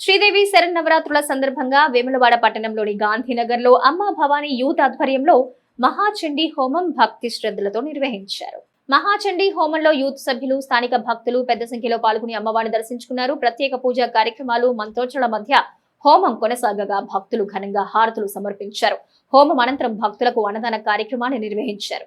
శ్రీదేవి శరన్నవరాత్రుల సందర్భంగా వేములవాడ పట్టణంలోని గాంధీనగర్లో అమ్మ భవానీ యూత్ ఆధ్వర్యంలో మహాచండీ హోమం భక్తి శ్రద్ధలతో నిర్వహించారు. మహాచండీ హోమంలో యూత్ సభ్యులు స్థానిక భక్తులు పెద్ద సంఖ్యలో పాల్గొని అమ్మవారిని దర్శించుకున్నారు. ప్రత్యేక పూజా కార్యక్రమాలు మంత్రోచ్చల మధ్య హోమం కొనసాగగా భక్తులు ఘనంగా హారతులు సమర్పించారు. హోమం అనంతరం భక్తులకు అన్నదాన కార్యక్రమాన్ని నిర్వహించారు.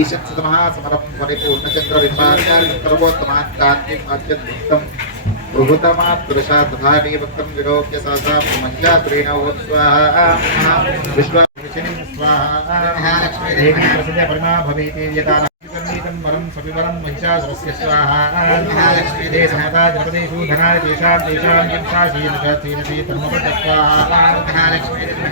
ईशत्सतमः समरं परिपूर्णचन्द्रबिम्बार्चार्योत्तमात्कान्तिमाच्यद्भुक्तम् प्रभुतमातृषा तथापि भक्तं विलोक्य सा सा मह्या त्रीणवत्स्वाहा विश्वाभिषिणीं स्वाहा महालक्ष्मीदेवी प्रसदे परमा भवेति यदा सङ्गीतं वरं सविवरं महिषासुरस्य स्वाहा महालक्ष्मीदे समता जपदेषु धनाय तेषां तेषां यं सा शीलशीलसी धर्मपटस्वाहा महालक्ष्मीदेवी